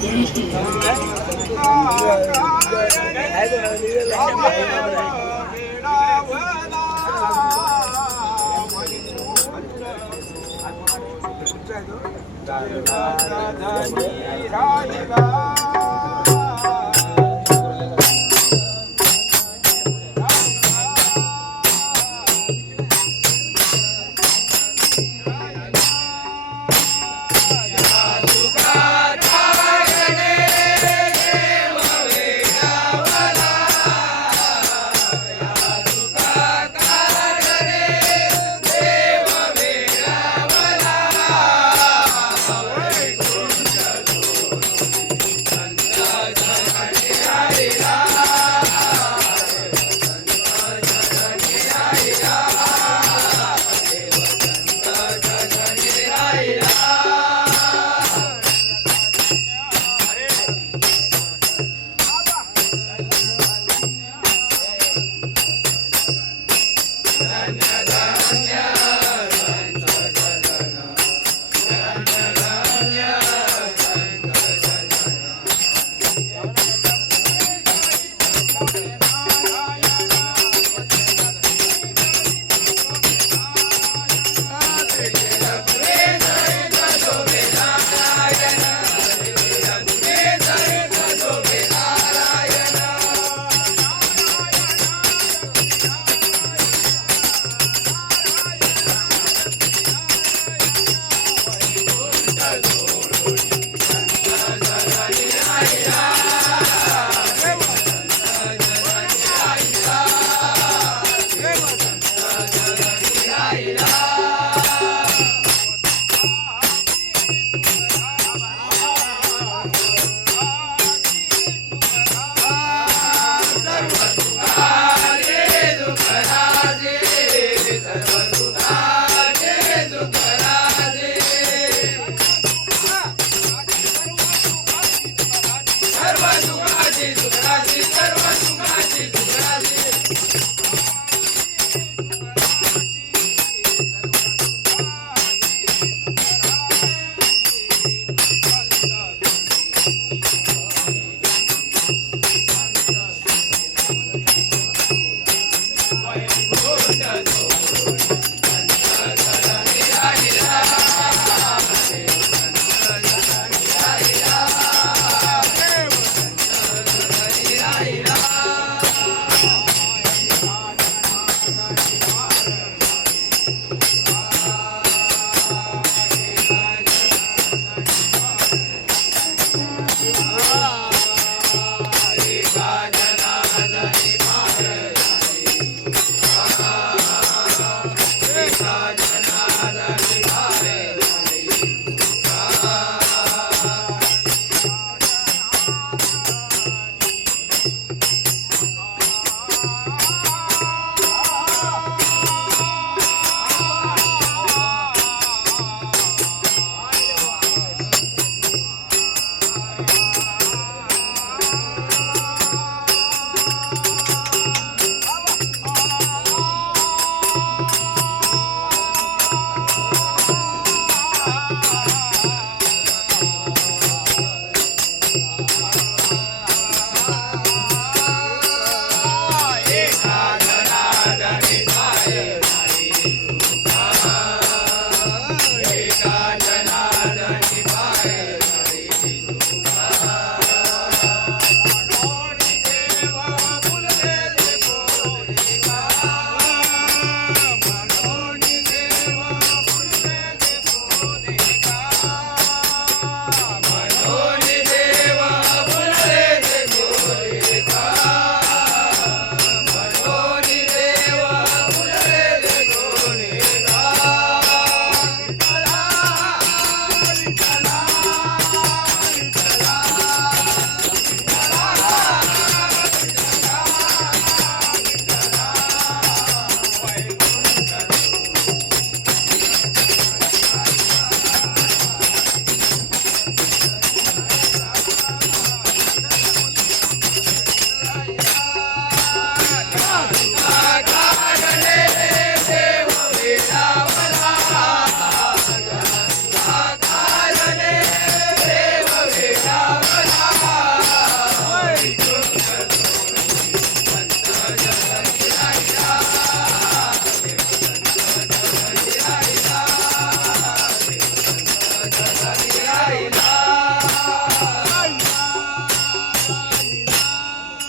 Thank Pedro Pan.